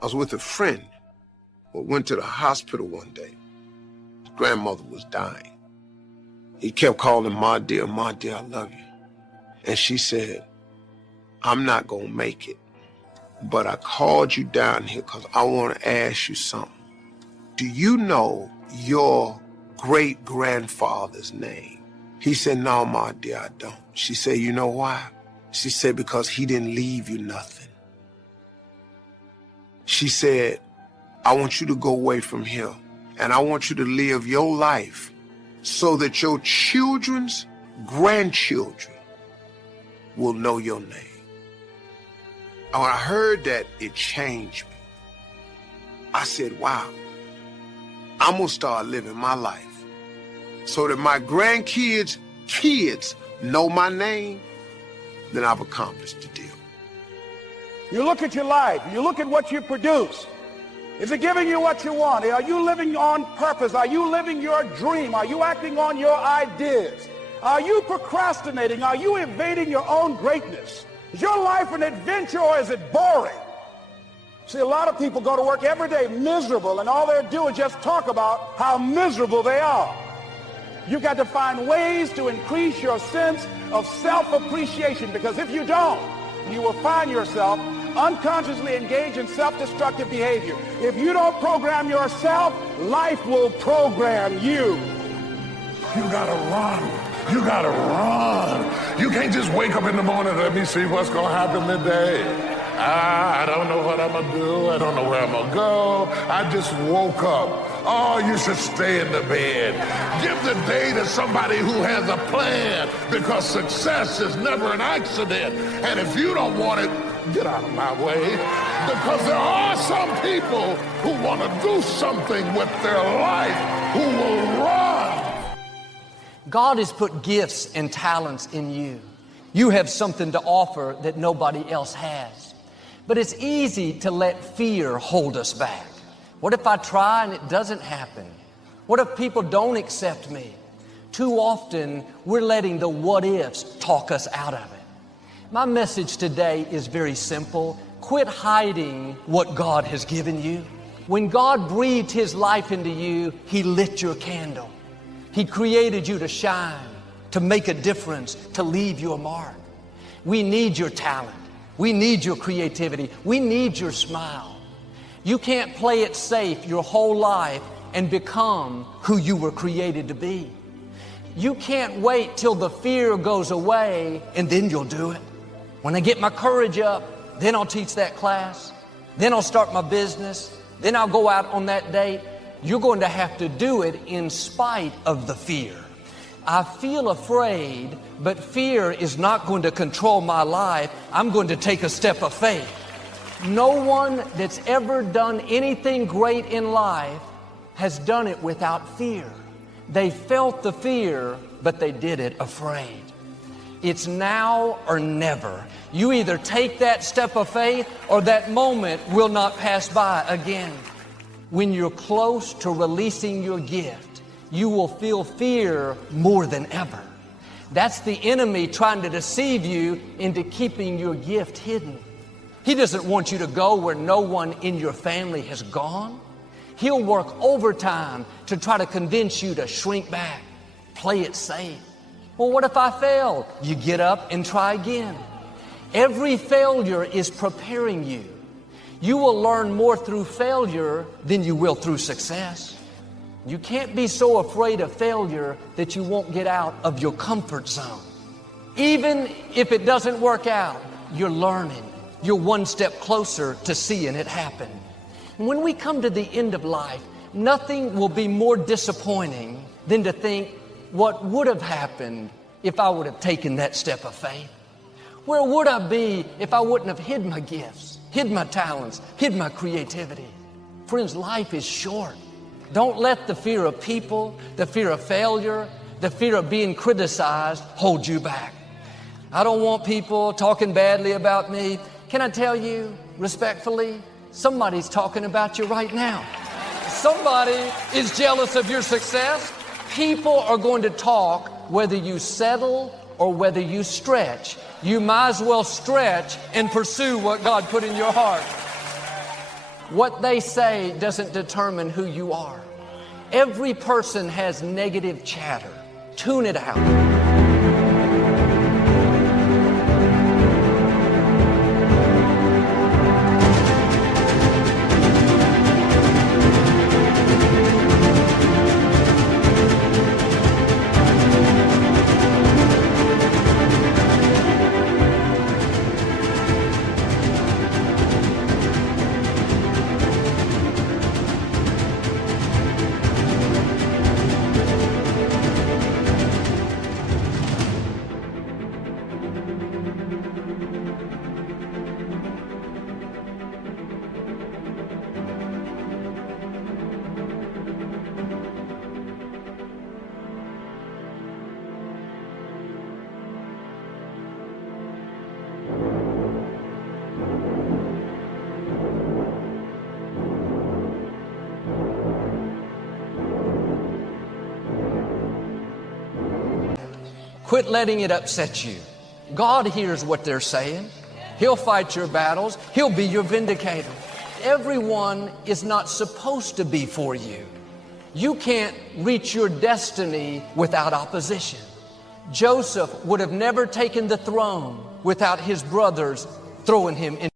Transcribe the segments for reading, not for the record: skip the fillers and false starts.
I was with a friend who went to the hospital one day. His grandmother was dying. He kept calling, my dear, I love you. And she said, I'm not gonna make it, but I called you down here because I want to ask you something. Do you know your great-grandfather's name? He said, no, my dear, I don't. She said, you know why? She said, because he didn't leave you nothing. She said, I want you to go away from here, and I want you to live your life so that your children's grandchildren will know your name. And when I heard that, it changed me. I said, wow, I'm gonna start living my life so that my grandkids' kids know my name, then I've accomplished the deal. You look at your life, you look at what you produce. Is it giving you what you want? Are you living on purpose? Are you living your dream? Are you acting on your ideas? Are you procrastinating? Are you evading your own greatness? Is your life an adventure or is it boring? See, a lot of people go to work every day miserable, and all they do is just talk about how miserable they are. You've got to find ways to increase your sense of self-appreciation, because if you don't, you will find yourself unconsciously engaged in self-destructive behavior. If you don't program yourself, life will program you. You gotta run. You gotta run. You can't just wake up in the morning, let me see what's gonna happen today. I don't know what I'm gonna do. I don't know where I'm gonna go. I just woke up. Oh, you should stay in the bed. Give the day to somebody who has a plan, because success is never an accident. And if you don't want it, get out of my way. Because there are some people who want to do something with their life, who will run. God has put gifts and talents in you. You have something to offer that nobody else has. But it's easy to let fear hold us back. What if I try and it doesn't happen? What if people don't accept me? Too often, we're letting the what ifs talk us out of it. My message today is very simple. Quit hiding what God has given you. When God breathed His life into you, He lit your candle. He created you to shine, to make a difference, to leave your mark. We need your talent. We need your creativity. We need your smile. You can't play it safe your whole life and become who you were created to be. You can't wait till the fear goes away and then you'll do it. When I get my courage up, then I'll teach that class. Then I'll start my business. Then I'll go out on that date. You're going to have to do it in spite of the fear. I feel afraid, but fear is not going to control my life. I'm going to take a step of faith. No one that's ever done anything great in life has done it without fear. They felt the fear, but they did it afraid. It's now or never. You either take that step of faith or that moment will not pass by again. When you're close to releasing your gift, you will feel fear more than ever. That's the enemy trying to deceive you into keeping your gift hidden. He doesn't want you to go where no one in your family has gone. He'll work overtime to try to convince you to shrink back, play it safe. Well, what if I fail? You get up and try again. Every failure is preparing you. You will learn more through failure than you will through success. You can't be so afraid of failure that you won't get out of your comfort zone. Even if it doesn't work out, you're learning. You're one step closer to seeing it happen. When we come to the end of life, nothing will be more disappointing than to think, what would have happened if I would have taken that step of faith? Where would I be if I wouldn't have hid my gifts, hid my talents, hid my creativity? Friends, life is short. Don't let the fear of people, the fear of failure, the fear of being criticized hold you back. I don't want people talking badly about me. Can I tell you, respectfully, somebody's talking about you right now. Somebody is jealous of your success. People are going to talk whether you settle or whether you stretch. You might as well stretch and pursue what God put in your heart. What they say doesn't determine who you are. Every person has negative chatter. Tune it out. Quit letting it upset you. God hears what they're saying. He'll fight your battles. He'll be your vindicator. Everyone is not supposed to be for you. You can't reach your destiny without opposition. Joseph would have never taken the throne without his brothers throwing him in.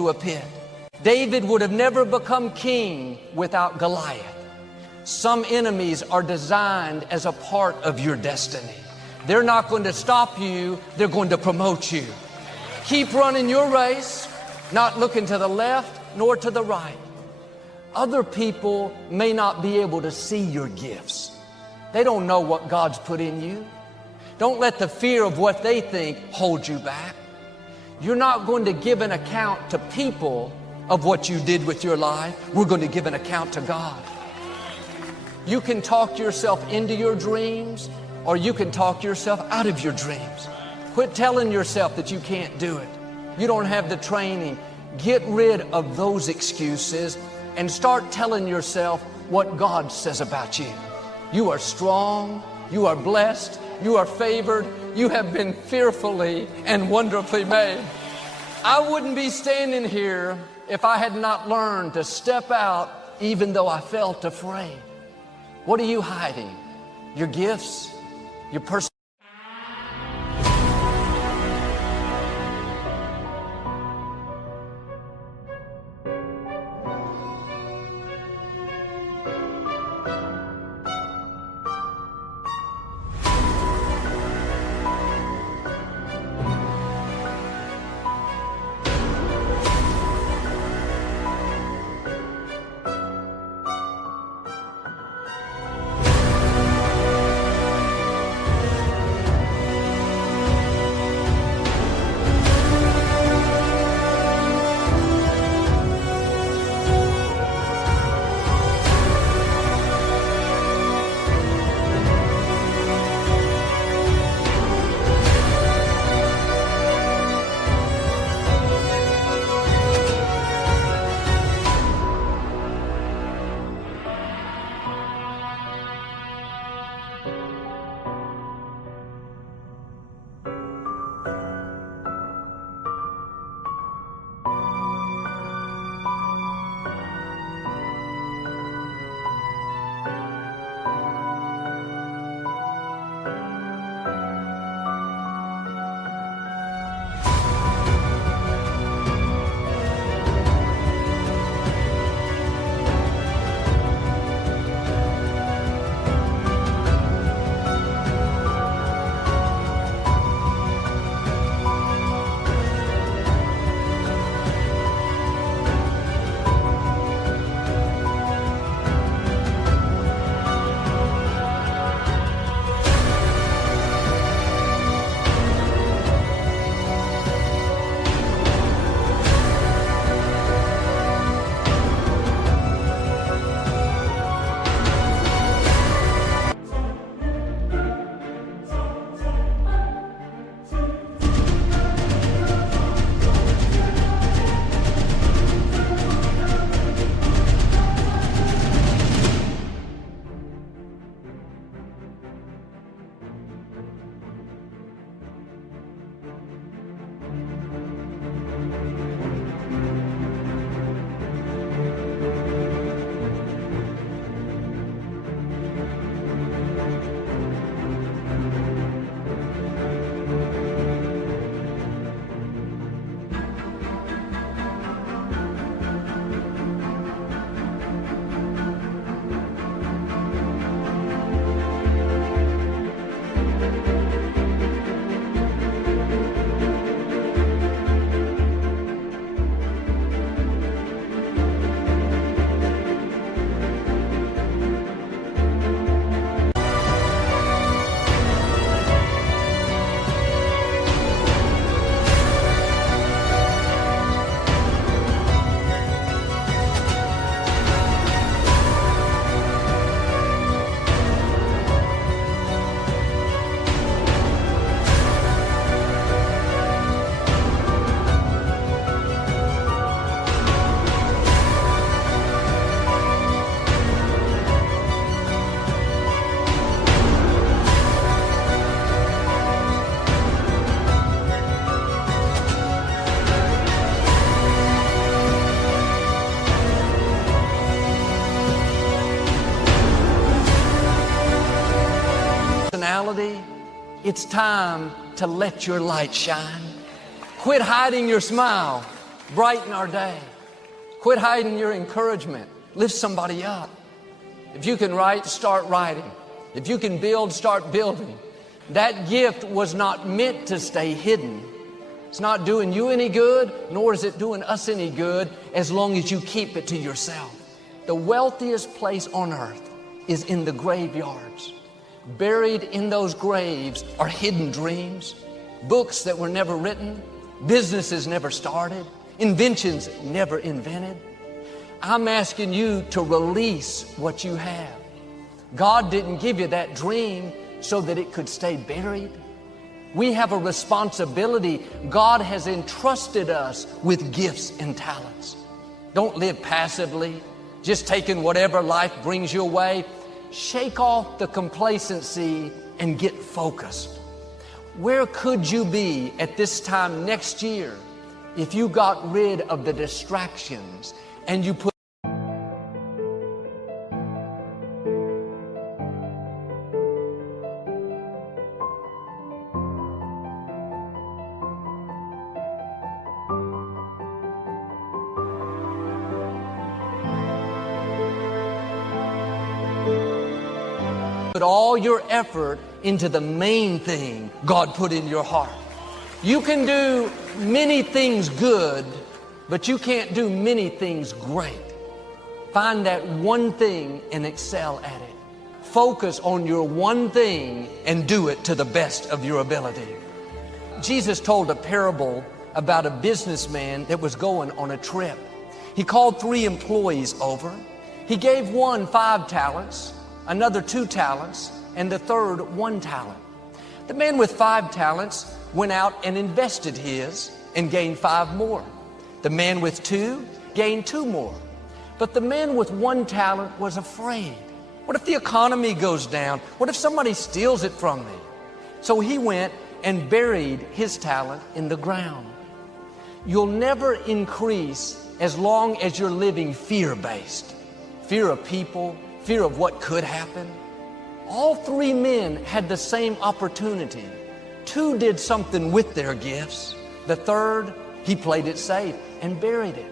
A pit. David would have never become king without Goliath. Some enemies are designed as a part of your destiny. They're not going to stop you, they're going to promote you. Keep running your race, not looking to the left nor to the right. Other people may not be able to see your gifts. They don't know what God's put in you. Don't let the fear of what they think hold you back. You're not going to give an account to people of what you did with your life. We're going to give an account to God. You can talk yourself into your dreams, or you can talk yourself out of your dreams. Quit telling yourself that you can't do it. You don't have the training. Get rid of those excuses and start telling yourself what God says about you. You are strong. You are blessed. You are favored. You have been fearfully and wonderfully made. I wouldn't be standing here if I had not learned to step out even though I felt afraid. What are you hiding? Your gifts? Your personal... It's time to let your light shine. Quit hiding your smile. Brighten our day. Quit hiding your encouragement. Lift somebody up. If you can write, start writing. If you can build, start building. That gift was not meant to stay hidden. It's not doing you any good, nor is it doing us any good as long as you keep it to yourself. The wealthiest place on earth is in the graveyards. Buried in those graves are hidden dreams, books that were never written, businesses never started, inventions never invented. I'm asking you to release what you have. God didn't give you that dream so that it could stay buried. We have a responsibility. God has entrusted us with gifts and talents. Don't live passively, just taking whatever life brings your way. Shake off the complacency and get focused. Where could you be at this time next year if you got rid of the distractions and you put all your effort into the main thing God put in your heart? You can do many things good, but you can't do many things great. Find that one thing and excel at it. Focus on your one thing and do it to the best of your ability. Jesus told a parable about a businessman that was going on a trip. He called 3 employees over. He gave one 5 talents, another 2 talents, and the third 1 talent. The man with 5 talents went out and invested his and gained 5 more. The man with 2 gained 2 more. But the man with 1 talent was afraid. What if the economy goes down? What if somebody steals it from me? So he went and buried his talent in the ground. You'll never increase as long as you're living fear-based. Fear of people, fear of what could happen. All 3 men had the same opportunity. 2 did something with their gifts. The third, he played it safe and buried it.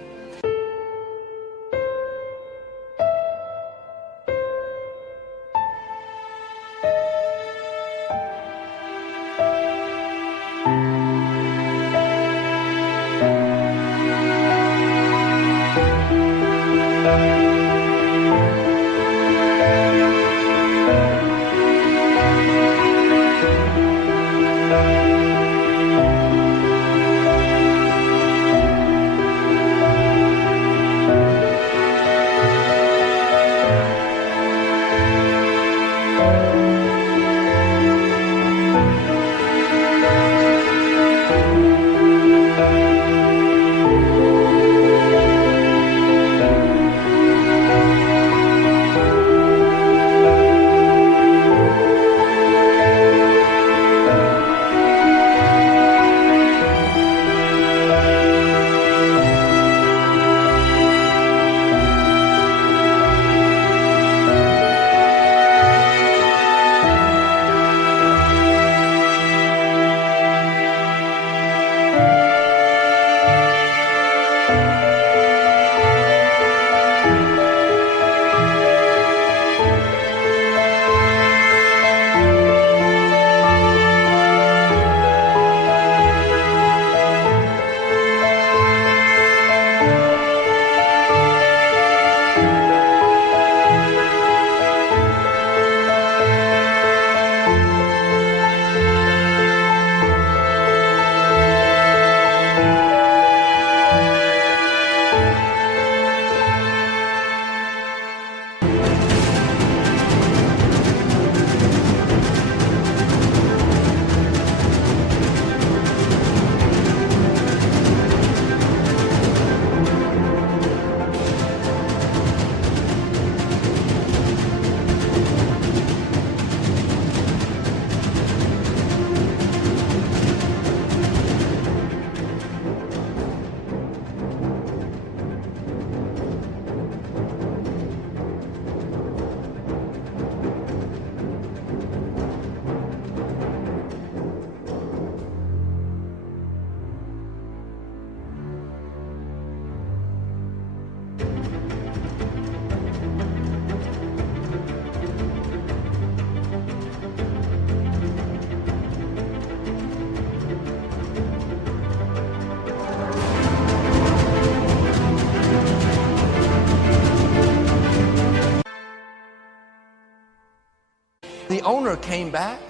owner came back.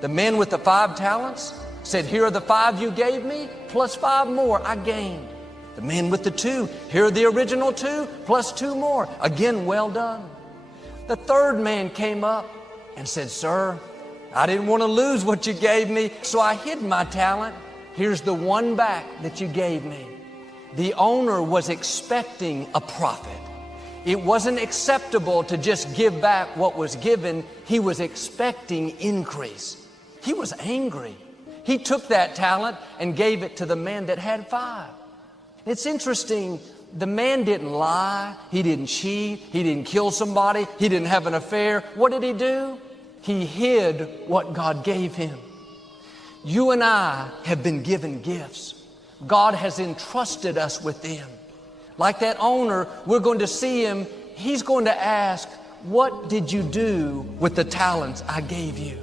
The man with the 5 talents said, here are the 5 you gave me, plus 5 more I gained. The man with the 2, here are the original 2, plus 2 more. Again, well done. The third man came up and said, sir, I didn't want to lose what you gave me, so I hid my talent. Here's the 1 back that you gave me. The owner was expecting a profit. It wasn't acceptable to just give back what was given. He was expecting increase. He was angry. He took that talent and gave it to the man that had 5. It's interesting, the man didn't lie, he didn't cheat, he didn't kill somebody, he didn't have an affair. What did he do? He hid what God gave him. You and I have been given gifts. God has entrusted us with them. Like that owner, we're going to see him. He's going to ask, what did you do with the talents I gave you?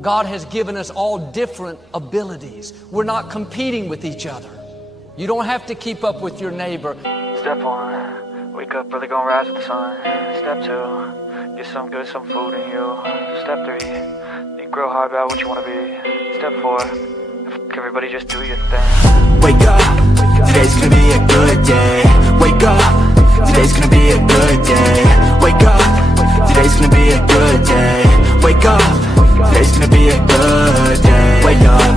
God has given us all different abilities. We're not competing with each other. You don't have to keep up with your neighbor. Step 1, wake up early, gonna rise with the sun. Step 2, get some food in you. Step 3, think real hard about what you wanna be. Step 4, everybody just do your thing. Wake up, today's gonna be a good day. Wake up, today's gonna be a good day. Wake up, today's gonna be a good day. Wake up, today's gonna be a good day. Wake up,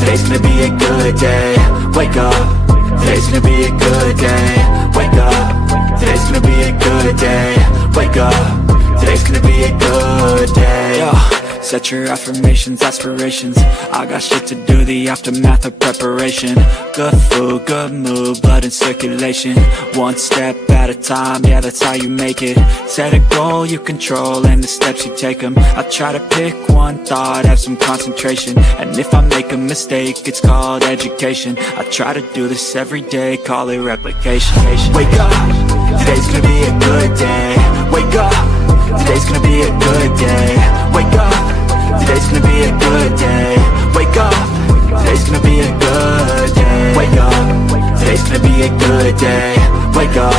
today's gonna be a good day. Wake up, today's gonna be a good day. Wake up, today's gonna be a good day. Wake up, today's gonna be a good day. Yo, set your affirmations, aspirations. I got shit to do, the aftermath of preparation. Good food, good mood, blood in circulation. One step at a time, yeah, that's how you make it. Set a goal you control and the steps you take them. I try to pick one thought, have some concentration. And if I make a mistake, it's called education. I try to do this every day, call it replication. Wake up, today's gonna be a good day. Wake up, today's gonna be a good day. Wake up, today's gonna be a good day. Wake up, today's gonna be a good day. Wake up, today's gonna be a good day. Wake up,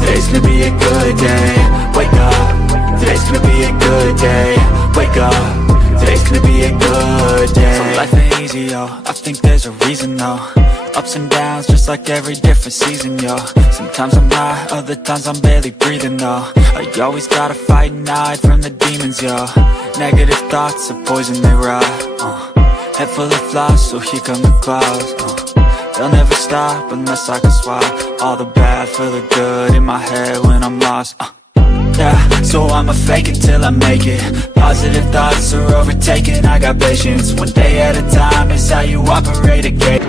today's gonna be a good day. Wake up, today's gonna be a good day. Wake up, today's gonna be a good day. So life ain't easy, yo, I think there's a reason, though. Ups and downs, just like every different season, yo. Sometimes I'm high, other times I'm barely breathing, though. I always gotta fight and hide from the demons, yo. Negative thoughts are poison, they rot. Head full of flies, so here come the clouds. They'll never stop unless I can swap all the bad for the good in my head when I'm lost. Yeah, so I'ma fake it till I make it. Positive thoughts are overtaken, I got patience. One day at a time is how you operate a game.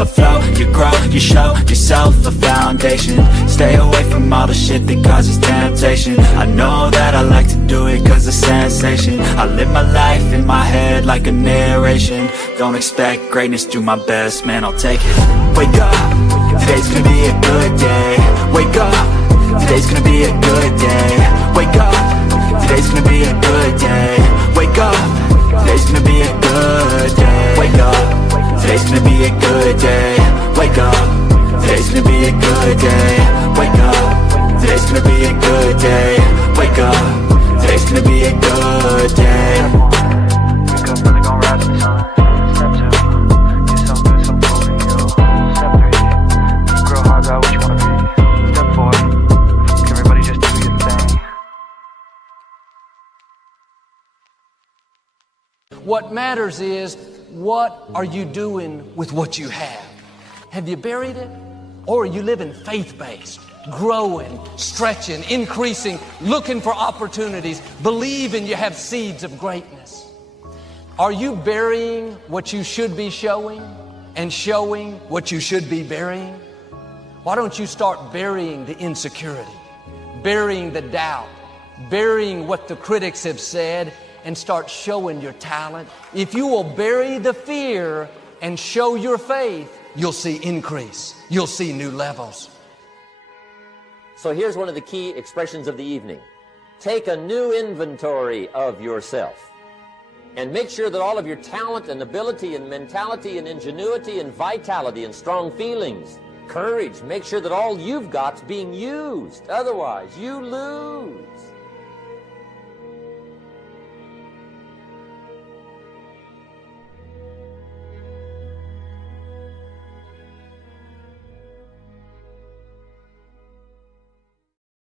A flow, you grow, you show yourself a foundation. Stay away from all the shit that causes temptation. I know that I like to do it cause it's sensation. I live my life in my head like a narration. Don't expect greatness, do my best, man, I'll take it. Wake up, today's gonna be a good day. Wake up, today's gonna be a good day. Wake up, today's gonna be a good day. Wake up, today's gonna be a good day. Wake up, today's gonna be a good day. Wake up, today's gonna be a good day. Wake up, today's gonna be a good day. Wake up, today's gonna be a good day. Wake up early, gonna rise with the sun. Step 2, get some food in you. Step 3, think real hard about what you wanna be. Step 4, everybody just do your thing. What matters is, what are you doing with what you have? Have you buried it? Or are you living faith-based, growing, stretching, increasing, looking for opportunities, believing you have seeds of greatness? Are you burying what you should be showing and showing what you should be burying? Why don't you start burying the insecurity, burying the doubt, burying what the critics have said, and start showing your talent? If you will bury the fear and show your faith, you'll see increase. You'll see new levels. So here's one of the key expressions of the evening. Take a new inventory of yourself and make sure that all of your talent and ability and mentality and ingenuity and vitality and strong feelings, courage, make sure that all you've got's being used. Otherwise, you lose.